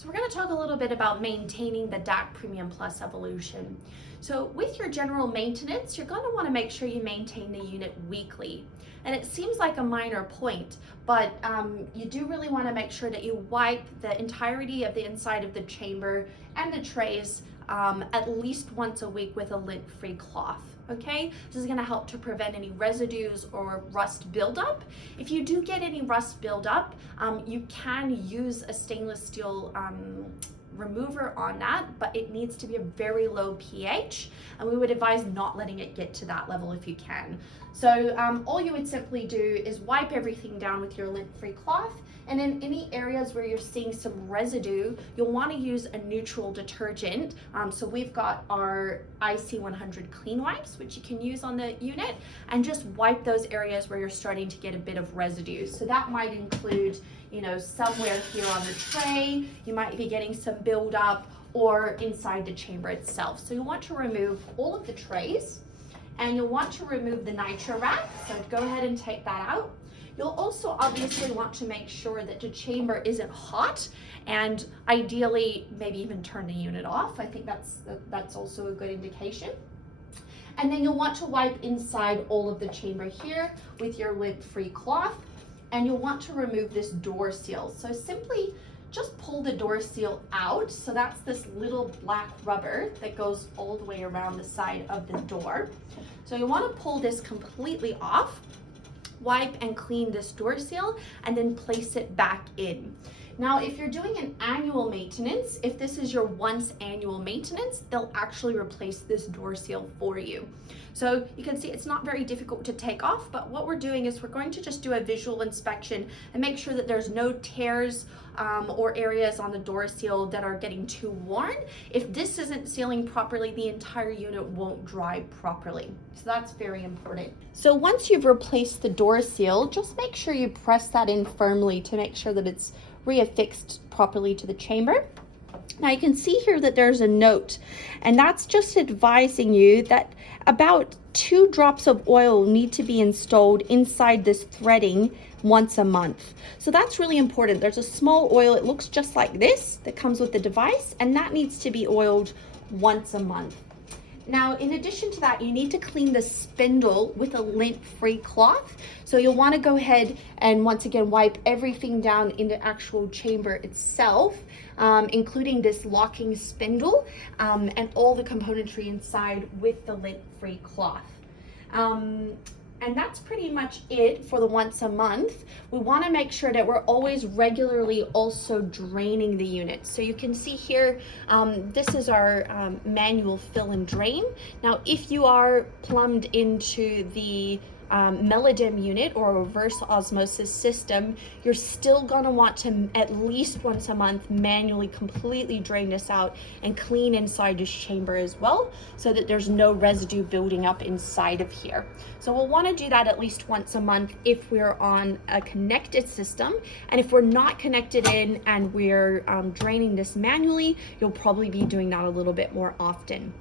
So we're going to talk a little bit about maintaining the DAC Premium Plus evolution. So with your general maintenance, you're going to want to make sure you maintain the unit weekly. And it seems like a minor point, but you do really want to make sure that you wipe the entirety of the inside of the chamber and the trays at least once a week with a lint-free cloth. Okay, this is going to help to prevent any residues or rust buildup. If you do get any rust buildup, you can use a stainless steel remover on that, but it needs to be a very low pH, and we would advise not letting it get to that level if you can. So all you would simply do is wipe everything down with your lint-free cloth, and in any areas where you're seeing some residue, you'll want to use a neutral detergent. So we've got our IC100 clean wipes, which you can use on the unit, and just wipe those areas where you're starting to get a bit of residue. So that might include, you know, somewhere here on the tray, you might be getting some buildup, or inside the chamber itself. So you want to remove all of the trays, and you'll want to remove the nitro rack. So go ahead and take that out. You'll also obviously want to make sure that the chamber isn't hot, and ideally maybe even turn the unit off. I think that's also a good indication. And then you'll want to wipe inside all of the chamber here with your lint-free cloth, and you'll want to remove this door seal. So simply just pull the door seal out. So that's this little black rubber that goes all the way around the side of the door. So you want to pull this completely off, wipe and clean this door seal, and then place it back in. Now, if you're doing an annual maintenance, if this is your once annual maintenance, they'll actually replace this door seal for you. So you can see it's not very difficult to take off, but what we're doing is we're going to just do a visual inspection and make sure that there's no tears or areas on the door seal that are getting too worn. If this isn't sealing properly, the entire unit won't dry properly. So that's very important. So once you've replaced the door seal, just make sure you press that in firmly to make sure that it's reaffixed properly to the chamber. Now you can see here that there's a note, and that's just advising you that about 2 drops of oil need to be installed inside this threading once a month. So that's really important. There's a small oil, it looks just like this, that comes with the device, and that needs to be oiled once a month. Now, in addition to that, you need to clean the spindle with a lint-free cloth. So you'll want to go ahead and once again wipe everything down in the actual chamber itself, including this locking spindle and all the componentry inside with the lint-free cloth. And that's pretty much it for the once a month. We want to make sure that we're always regularly also draining the unit. So you can see here, this is our manual fill and drain. Now, if you are plumbed into the Melodem unit or a reverse osmosis system, you're still going to want to at least once a month manually completely drain this out and clean inside this chamber as well, so that there's no residue building up inside of here. So we'll want to do that at least once a month if we're on a connected system, and if we're not connected in and we're draining this manually, you'll probably be doing that a little bit more often.